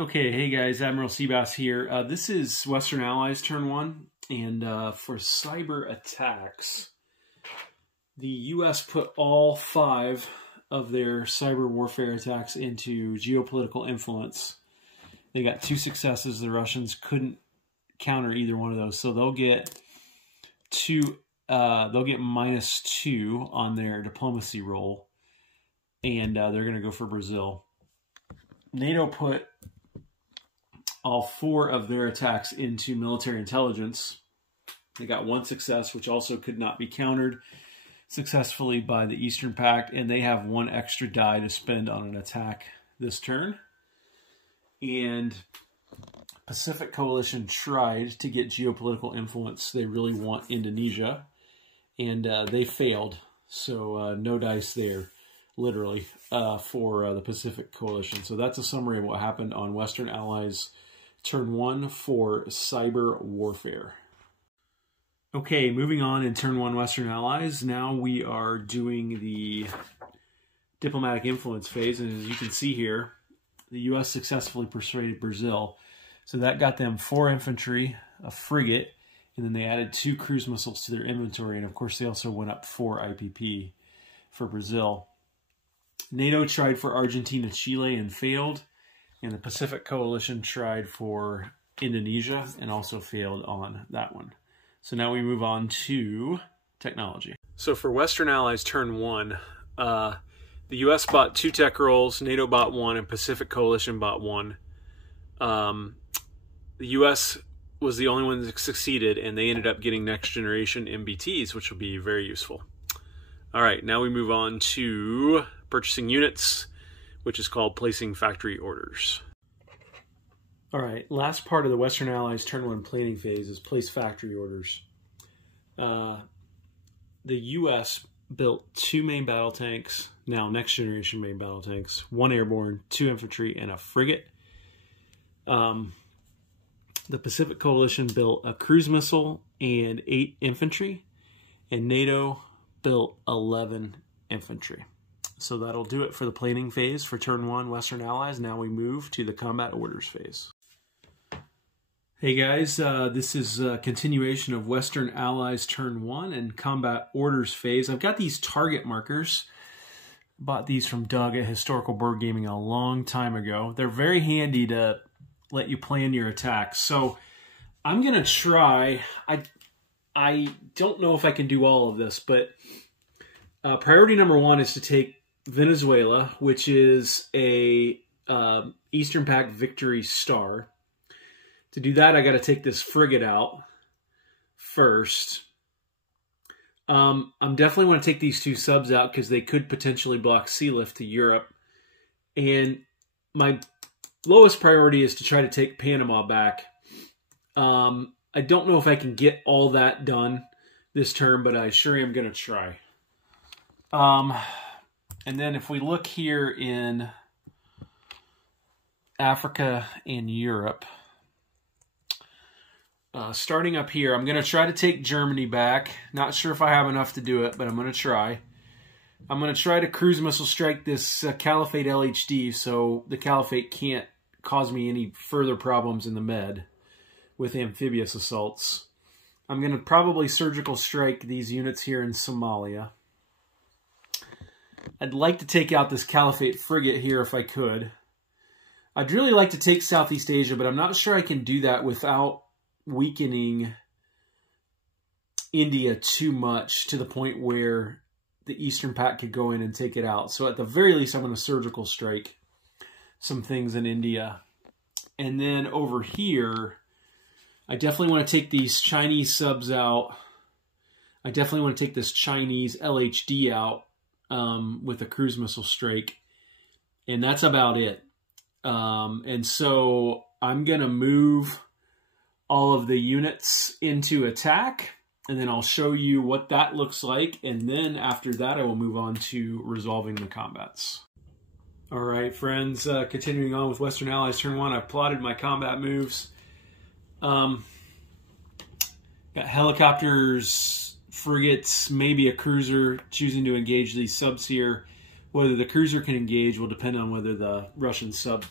Okay, hey guys, Admiral Seabass here. This is Western Allies turn one, and for cyber attacks, the U.S. put all 5 of their cyber warfare attacks into geopolitical influence. They got 2 successes. The Russians couldn't counter either one of those, so they'll get -2 on their diplomacy roll, and they're going to go for Brazil. NATO put all 4 of their attacks into military intelligence. They got 1 success, which also could not be countered successfully by the Eastern Pact, and they have 1 extra die to spend on an attack this turn. And Pacific Coalition tried to get geopolitical influence. They really want Indonesia, and they failed. So no dice there, literally, for the Pacific Coalition. So that's a summary of what happened on Western Allies turn 1 for cyber warfare. Okay, moving on in turn 1 Western Allies. Now we are doing the diplomatic influence phase, and as you can see here, the U.S. successfully persuaded Brazil. So that got them 4 infantry, a frigate, and then they added 2 cruise missiles to their inventory, and of course they also went up 4 IPP for Brazil. NATO tried for Argentina, Chile, and failed. And the Pacific Coalition tried for Indonesia and also failed on that one. So now we move on to technology. So for Western Allies turn 1, the US bought 2 tech rolls, NATO bought 1, and Pacific Coalition bought 1. The US was the only one that succeeded, and they ended up getting next generation MBTs, which will be very useful. All right, now we move on to purchasing units, which is called placing factory orders. All right, last part of the Western Allies turn 1 planning phase is place factory orders. The U.S. built 2 main battle tanks, now next generation main battle tanks, 1 airborne, 2 infantry, and a frigate. The Pacific Coalition built a cruise missile and 8 infantry, and NATO built 11 infantry. So that'll do it for the planning phase for turn 1 Western Allies. Now we move to the combat orders phase. Hey guys, this is a continuation of Western Allies turn 1 and combat orders phase. I've got these target markers. Bought these from Doug at Historical Board Gaming a long time ago. They're very handy to let you plan your attacks. So I'm going to try. I don't know if I can do all of this, but priority number 1 is to take Venezuela, which is a Eastern Pact Victory Star. To do that, I got to take this frigate out first. I'm definitely want to take these 2 subs out because they could potentially block sea lift to Europe. And my lowest priority is to try to take Panama back. I don't know if I can get all that done this turn, but I sure am going to try. And then if we look here in Africa and Europe, starting up here, I'm going to try to take Germany back. Not sure if I have enough to do it, but I'm going to try. I'm going to try to cruise missile strike this Caliphate LHD so the Caliphate can't cause me any further problems in the Med with amphibious assaults. I'm going to probably surgical strike these units here in Somalia. I'd like to take out this Caliphate frigate here if I could. I'd really like to take Southeast Asia, but I'm not sure I can do that without weakening India too much to the point where the Eastern Pact could go in and take it out. So at the very least, I'm going to surgical strike some things in India. And then over here, I definitely want to take these Chinese subs out. I definitely want to take this Chinese LHD out with a cruise missile strike. And that's about it. And so I'm going to move all of the units into attack, and then I'll show you what that looks like. And then after that, I will move on to resolving the combats. All right, friends, continuing on with Western Allies turn 1, I've plotted my combat moves. Got helicopters, frigates, maybe a cruiser, choosing to engage these subs here. Whether the cruiser can engage will depend on whether the Russian sub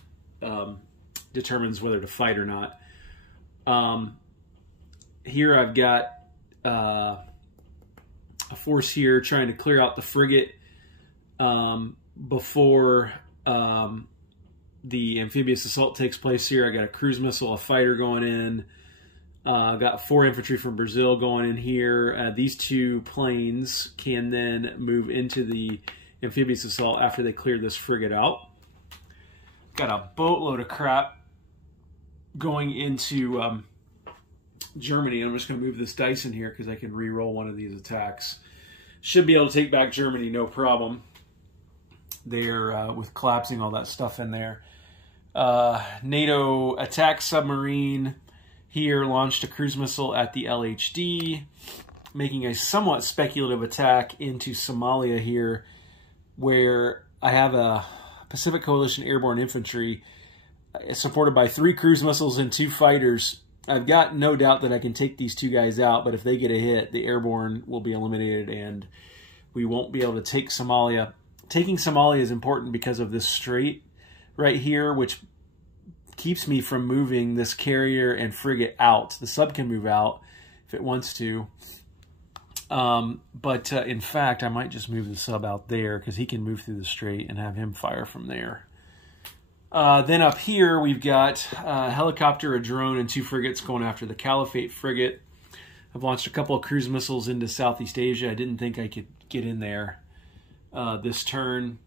determines whether to fight or not. Here I've got a force here trying to clear out the frigate before the amphibious assault takes place here. I got a cruise missile, a fighter going in. Got 4 infantry from Brazil going in here. These 2 planes can then move into the amphibious assault after they clear this frigate out. Got a boatload of crap going into Germany. I'm just going to move this dice in here because I can re-roll one of these attacks. Should be able to take back Germany, no problem. There, with collapsing all that stuff in there. NATO attack submarine here launched a cruise missile at the LHD, making a somewhat speculative attack into Somalia here, where I have a Pacific Coalition airborne infantry supported by 3 cruise missiles and 2 fighters. I've got no doubt that I can take these 2 guys out, but if they get a hit, the airborne will be eliminated and we won't be able to take Somalia. Taking Somalia is important because of this strait right here, which keeps me from moving this carrier and frigate out. The sub can move out if it wants to. But in fact, I might just move the sub out there because he can move through the strait and have him fire from there. Then up here, we've got a helicopter, a drone, and 2 frigates going after the Caliphate frigate. I've launched a couple of cruise missiles into Southeast Asia. I didn't think I could get in there this turn.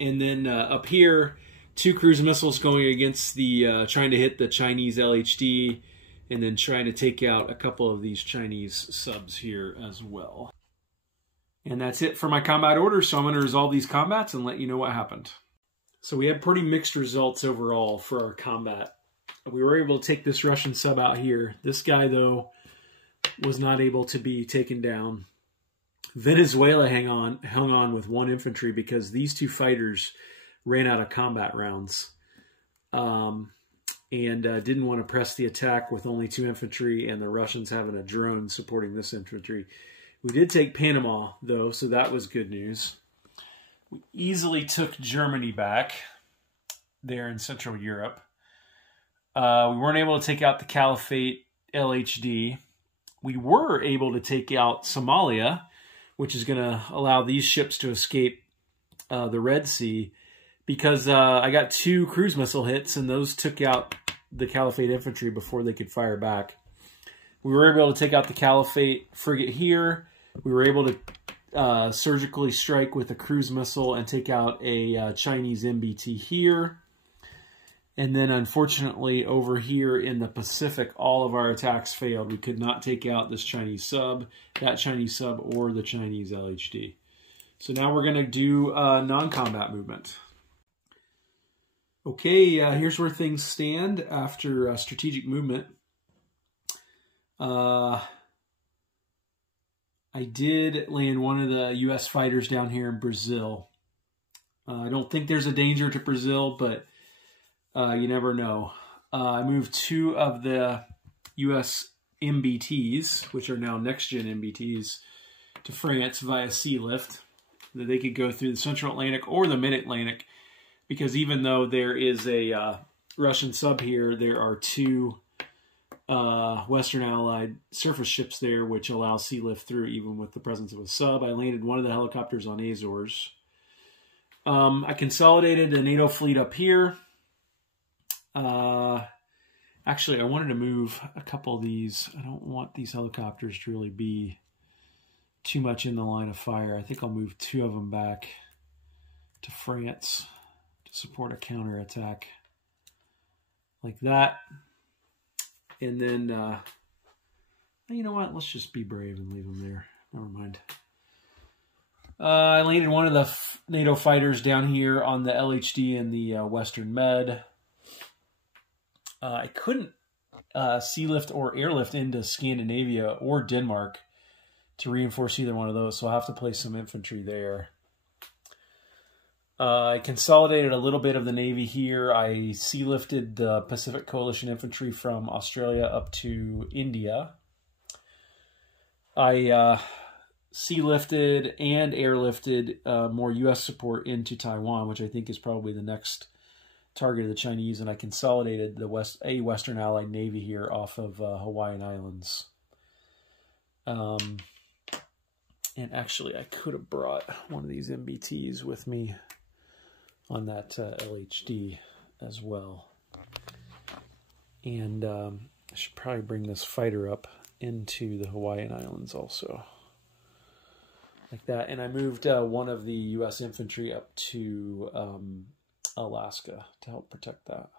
And then up here, 2 cruise missiles going against the, trying to hit the Chinese LHD, and then trying to take out a couple of these Chinese subs here as well. And that's it for my combat orders, so I'm going to resolve these combats and let you know what happened. So we had pretty mixed results overall for our combat. We were able to take this Russian sub out here. This guy, though, was not able to be taken down. Venezuela hung on with 1 infantry because these 2 fighters ran out of combat rounds and didn't want to press the attack with only 2 infantry and the Russians having a drone supporting this infantry. We did take Panama, though, so that was good news. We easily took Germany back there in Central Europe. We weren't able to take out the Caliphate LHD. We were able to take out Somalia, which is going to allow these ships to escape the Red Sea, because I got 2 cruise missile hits, and those took out the Caliphate infantry before they could fire back. We were able to take out the Caliphate frigate here. We were able to surgically strike with a cruise missile and take out a Chinese MBT here. And then, unfortunately, over here in the Pacific, all of our attacks failed. We could not take out this Chinese sub, that Chinese sub, or the Chinese LHD. So now we're going to do non-combat movement. Okay, here's where things stand after strategic movement. I did land one of the U.S. fighters down here in Brazil. I don't think there's a danger to Brazil, but you never know. I moved 2 of the U.S. MBTs, which are now next-gen MBTs, to France via sea lift, that they could go through the Central Atlantic or the Mid-Atlantic, because even though there is a Russian sub here, there are 2 Western Allied surface ships there, which allow sea lift through even with the presence of a sub. I landed one of the helicopters on Azores. I consolidated a NATO fleet up here. Actually, I wanted to move a couple of these. I don't want these helicopters to really be too much in the line of fire. I think I'll move 2 of them back to France to support a counterattack like that. And then, you know what? Let's just be brave and leave them there. Never mind. I landed one of the NATO fighters down here on the LHD in the Western Med. I couldn't sea lift or airlift into Scandinavia or Denmark to reinforce either one of those, so I'll have to place some infantry there. I consolidated a little bit of the Navy here. I sea lifted the Pacific Coalition infantry from Australia up to India. I sea lifted and airlifted more U.S. support into Taiwan, which I think is probably the next targeted the Chinese, and I consolidated the Western Allied Navy here off of Hawaiian Islands. And actually, I could have brought one of these MBTs with me on that LHD as well. And I should probably bring this fighter up into the Hawaiian Islands also. Like that. And I moved one of the U.S. infantry up to Alaska to help protect that.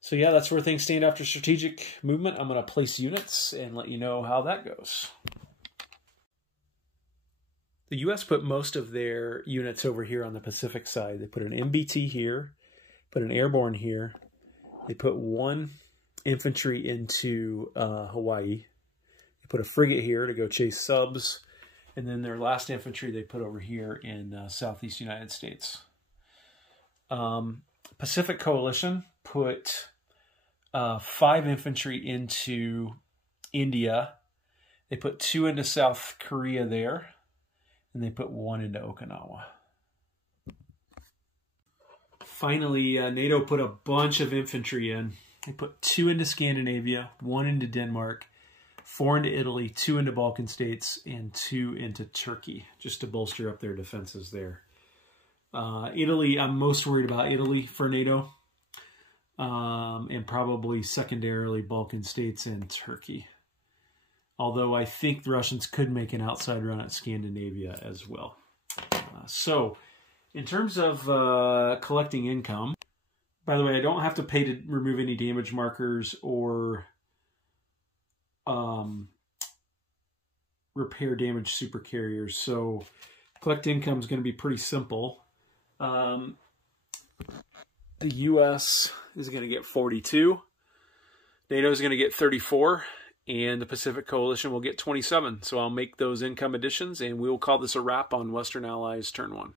So yeah, that's where things stand after strategic movement. I'm going to place units and let you know how that goes. The U.S. put most of their units over here on the Pacific side. They put an MBT here, put an airborne here. They put one infantry into Hawaii. They put a frigate here to go chase subs. And then their last infantry they put over here in Southeast United States. Pacific Coalition put 5 infantry into India. They put 2 into South Korea there. And they put 1 into Okinawa. Finally, NATO put a bunch of infantry in. They put 2 into Scandinavia, 1 into Denmark, 4 into Italy, 2 into Balkan states, and 2 into Turkey, just to bolster up their defenses there. Italy, I'm most worried about Italy for NATO, and probably secondarily Balkan states and Turkey. Although I think the Russians could make an outside run at Scandinavia as well. So, in terms of collecting income, by the way, I don't have to pay to remove any damage markers or repair damaged supercarriers. So, collect income is going to be pretty simple. The U.S. is going to get 42. NATO is going to get 34. And the Pacific Coalition will get 27. So I'll make those income additions, and we will call this a wrap on Western Allies Turn 1.